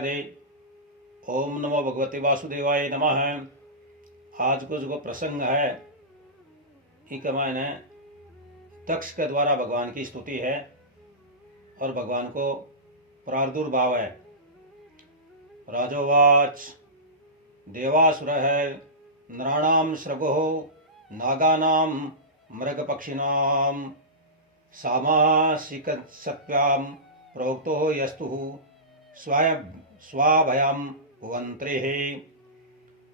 राधे। ओम नमो भगवते वासुदेवाय नमः। आज को जो प्रसंग है एक मैंने दक्ष के द्वारा भगवान की स्तुति है और भगवान को प्रादुर्भाव है। राजोवाच देवासुर है नराणाम श्रगो नागानाम मृगपक्षिणाम सामासिक सत्याम प्रोक्तो यस्तु स्वाभयाम भुवंत्रे।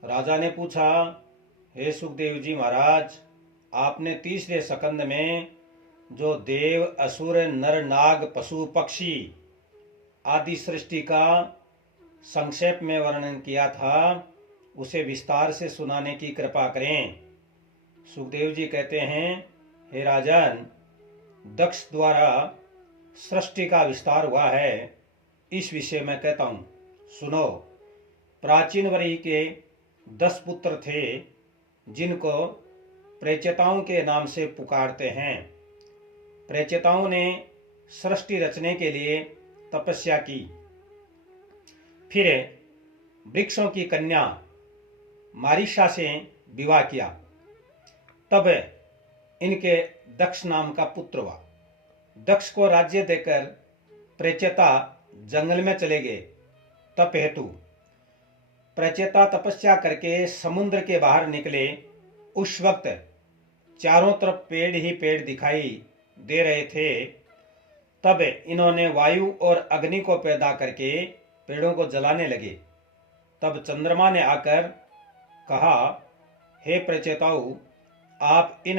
राजा ने पूछा, हे सुखदेव जी महाराज, आपने तीसरे सकंद में जो देव असुर नर नाग पशु पक्षी आदि सृष्टि का संक्षेप में वर्णन किया था, उसे विस्तार से सुनाने की कृपा करें। सुखदेव जी कहते हैं, हे राजन, दक्ष द्वारा सृष्टि का विस्तार हुआ है, इस विषय में कहता हूं, सुनो। प्राचीन वरी के 10 पुत्र थे जिनको प्रेचेताओं के नाम से पुकारते हैं। प्रेचेताओं ने सृष्टि रचने के लिए तपस्या की, फिर वृक्षों की कन्या मारीशा से विवाह किया, तब इनके दक्ष नाम का पुत्र हुआ। दक्ष को राज्य देकर प्रेचेता जंगल में चले गए। तप हेतु प्रेचेता तपस्या करके समुद्र के बाहर निकले। उस वक्त चारों तरफ पेड़ ही पेड़ दिखाई दे रहे थे। तब इन्होंने वायु और अग्नि को पैदा करके पेड़ों को जलाने लगे। तब चंद्रमा ने आकर कहा, हे प्रेचेताओं, आप इन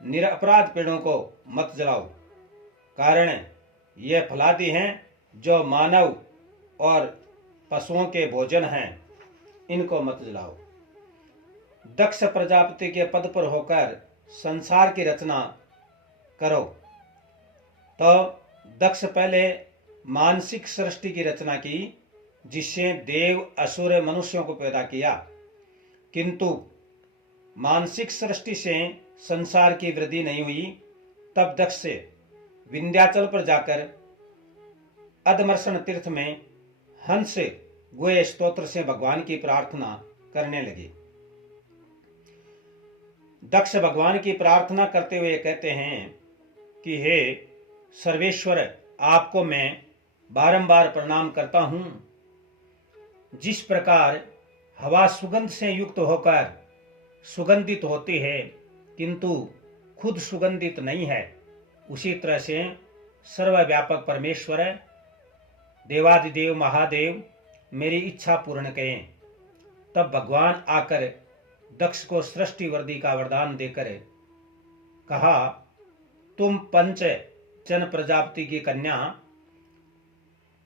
निरपराध पेड़ों को मत जलाओ, कारण ये फलादि हैं जो मानव और पशुओं के भोजन हैं, इनको मत जलाओ। दक्ष प्रजापति के पद पर होकर संसार की रचना करो। तो दक्ष पहले मानसिक सृष्टि की रचना की, जिससे देव असुर मनुष्यों को पैदा किया, किंतु मानसिक सृष्टि से संसार की वृद्धि नहीं हुई। तब दक्ष से विंध्याचल पर जाकर अधमर्षण तीर्थ में हंस गुहे स्तोत्र से भगवान की प्रार्थना करने लगे। दक्ष भगवान की प्रार्थना करते हुए कहते हैं कि हे सर्वेश्वर, आपको मैं बारंबार प्रणाम करता हूं। जिस प्रकार हवा सुगंध से युक्त होकर सुगंधित होती है किंतु खुद सुगंधित नहीं है, उसी तरह से सर्वव्यापक परमेश्वर देवादिदेव महादेव मेरी इच्छा पूर्ण करें। तब भगवान आकर दक्ष को सृष्टि वृद्धि का वरदान देकर कहा, तुम पंच जन प्रजापति की कन्या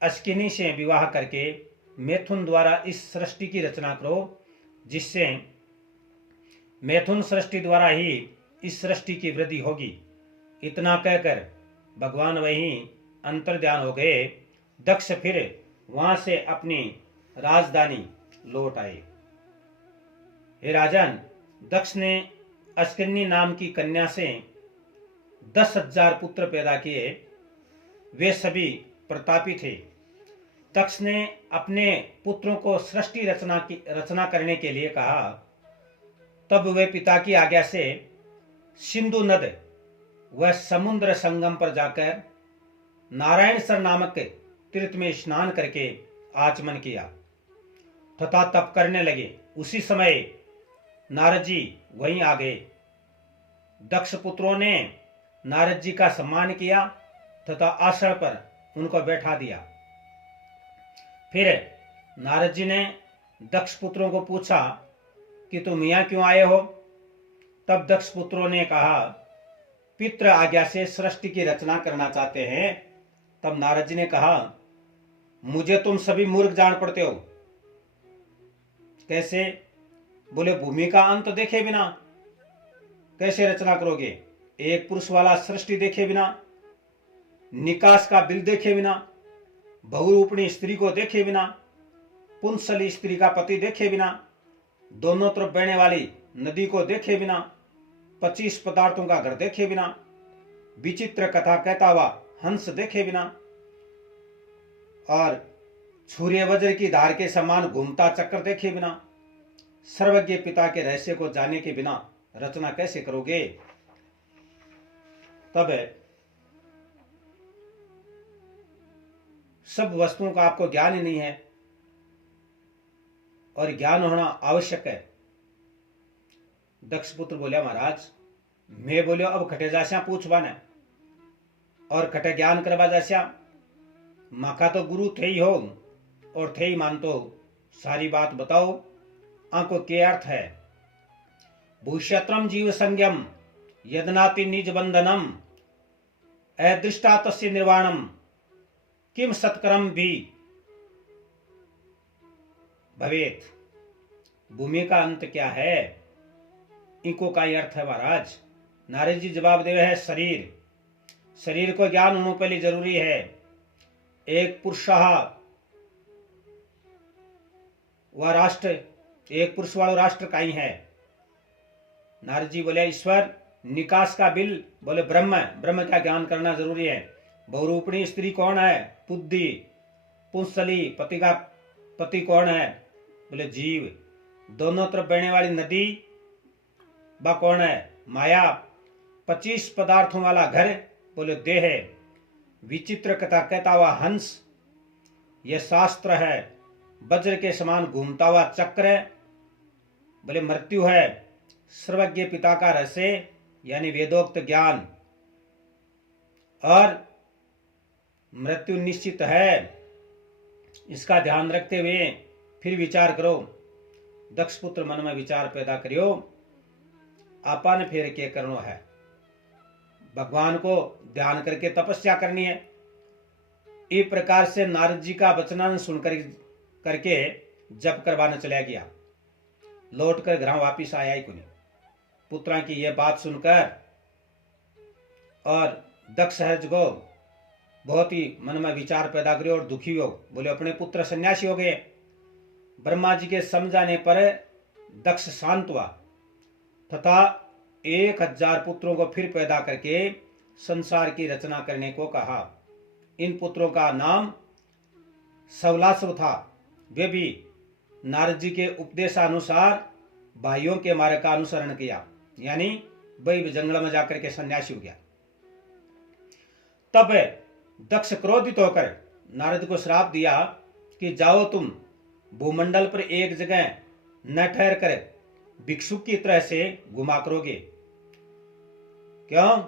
अस्किनी से विवाह करके मैथुन द्वारा इस सृष्टि की रचना करो, जिससे मैथुन सृष्टि द्वारा ही इस सृष्टि की वृद्धि होगी। इतना कहकर भगवान वहीं अंतर्ध्यान हो गए। दक्ष फिर वहां से अपनी राजधानी लौट आए। हे राजन, दक्ष ने अस्किनी नाम की कन्या से 10,000 पुत्र पैदा किए। वे सभी प्रतापी थे। दक्ष ने अपने पुत्रों को सृष्टि रचना करने के लिए कहा। तब वे पिता की आज्ञा से सिंधु नद व समुद्र संगम पर जाकर नारायण सर नामक तीर्थ में स्नान करके आचमन किया तथा तप करने लगे। उसी समय नारद जी वहीं आ गए। दक्ष पुत्रों ने नारद जी का सम्मान किया तथा आसन पर उनको बैठा दिया। फिर नारद जी ने दक्ष पुत्रों को पूछा कि तुम यहाँ क्यों आए हो? तब दक्ष पुत्रों ने कहा, पितृ आज्ञा से सृष्टि की रचना करना चाहते हैं। तब नारद जी ने कहा, मुझे तुम सभी मूर्ख जान पड़ते हो। कैसे? बोले, भूमि का अंत देखे बिना कैसे रचना करोगे? एक पुरुष वाला सृष्टि देखे बिना, निकास का बिल देखे बिना, बहुरूपणी स्त्री को देखे बिना, पुंसली स्त्री का पति देखे बिना, दोनों तरफ बहने वाली नदी को देखे बिना, 25 पदार्थों का घर देखे बिना, विचित्र कथा कहता हुआ हंस देखे बिना और सूर्य वज्र की धार के समान घूमता चक्र देखे बिना, सर्वज्ञ पिता के रहस्य को जाने के बिना रचना कैसे करोगे? तब सब वस्तुओं का आपको ज्ञान ही नहीं है, और ज्ञान होना आवश्यक है। दक्ष पुत्र बोलिया, महाराज मैं बोलियो अब खटे जास्या पूछवा ने, और खटे ज्ञान करवा जास्या, माका तो गुरु थे ही हो और थे ही मानतो हो, सारी बात बताओ, आंको के अर्थ है? भूष्यत्रम जीव संज्ञम यदनाति निज बंधनम अदृष्टा तस्य निर्वाणम किम सत्करम भी भवेत। भूमि का अंत क्या है? इनको का ही अर्थ है महाराज। नारद जी जवाब देवे है, शरीर। शरीर को ज्ञान होना पहले जरूरी है। एक पुरुष वह राष्ट्र, एक पुरुष वाला राष्ट्र का ही है। नारद जी बोले, ईश्वर निकास का बिल, बोले ब्रह्म। ब्रह्म का ज्ञान करना जरूरी है। बहुरूपणी स्त्री कौन है? बुद्धि। पुंसली पति का पति कौन है? बोले जीव। दोनों तरफ बहने वाली नदी बा कौन है? माया। 25 पदार्थों वाला घर, बोले देह। विचित्र कथा कहता हुआ हंस, यह शास्त्र है। वज्र के समान घूमता हुआ चक्र, बोले मृत्यु है। सर्वज्ञ पिता का रहस्य यानी वेदोक्त ज्ञान, और मृत्यु निश्चित है। इसका ध्यान रखते हुए फिर विचार करो। दक्ष पुत्र मन में विचार पैदा करियो, आपा ने फिर के करनो है? भगवान को ध्यान करके तपस्या करनी है। इस प्रकार से नारद जी का वचन सुनकर करके जप करवाने चला गया। लौट कर घर वापिस आया ही कोई। पुत्रा की यह बात सुनकर और दक्ष हर्ष को बहुत ही मन में विचार पैदा करे और दुखी हो। बोले अपने पुत्र सन्यासी हो गए। ब्रह्मा जी के समझाने पर दक्ष शांत हुआ तथा 1000 पुत्रों को फिर पैदा करके संसार की रचना करने को कहा। इन पुत्रों का नाम सवलासव था। वे भी नारद जी के उपदेशानुसार भाइयों के मार्ग का अनुसरण किया, यानी वही जंगल में जाकर के सन्यासी हो गया। तब दक्ष क्रोधित होकर नारद को श्राप दिया कि जाओ तुम भूमंडल पर एक जगह न ठहर कर भिक्षुक की तरह से घुमा करोगे। क्यों?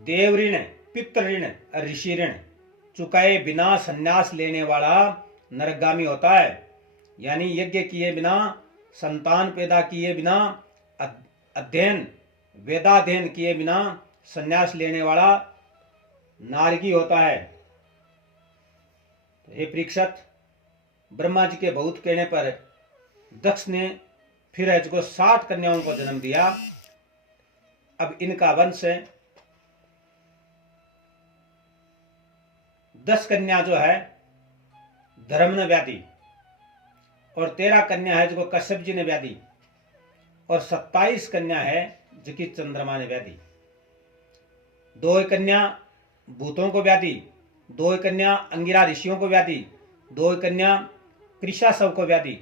देव ऋण, पितृ ऋण और ऋषि ऋण चुकाए बिना संन्यास लेने वाला नरकगामी होता है। यानी यज्ञ किए बिना, संतान पैदा किए बिना, अध्ययन वेदाध्ययन किए बिना संन्यास लेने वाला नारकी होता है। हे परीक्षित, ब्रह्मा जी के बहुत कहने पर दक्ष ने फिर को 60 कन्याओं को जन्म दिया। अब इनका वंश 10 कन्या जो है धर्म ने व्याधी, और 13 कन्या है जो कश्यप जी ने व्याधी, और 27 कन्या है जो कि चंद्रमा ने व्याधी। 2 कन्या भूतों को व्याधी, 2 कन्या अंगिरा ऋषियों को व्याधी, 2 कन्या कृषासव को व्याधी,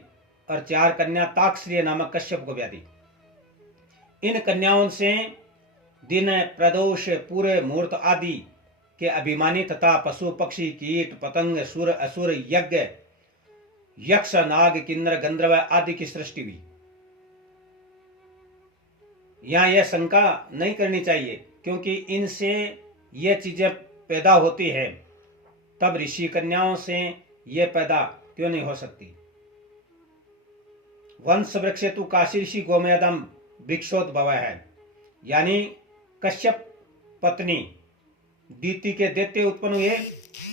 और 4 कन्या ताक्षश्रिय नामक कश्यप को व्याधी। इन कन्याओं से दिन प्रदोष पूरे मुहूर्त आदि के अभिमानी तथा पशु पक्षी कीट पतंग सुर असुर यज्ञ यक्ष नाग किन्नर गंधर्व आदि की सृष्टि हुई। यहां यह शंका नहीं करनी चाहिए, क्योंकि इनसे ये चीजें पैदा होती है, तब ऋषि कन्याओं से ये पैदा क्यों नहीं हो सकती? वंश वृक्ष तु काशी ऋषि गोमेदम वृक्षोद्भव है, यानी कश्यप पत्नी दीति के दैत्य उत्पन्न हुए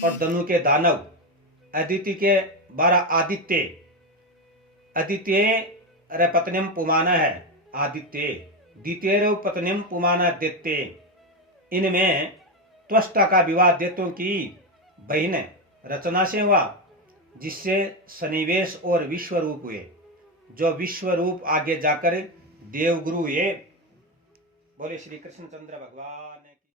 और धनु के दानव, अदिति के 12 आदित्य, अदित्य पत्निम पुमाना है आदित्य, द्वितीय पत्निम पुमाना दैत्य। इनमें त्वष्टा का विवाह दैत्यों की बहन रचना से हुआ, जिससे सन्निवेश और विश्वरूप हुए, जो विश्वरूप आगे जाकर देवगुरु हुए। बोले श्री कृष्णचंद्र भगवान।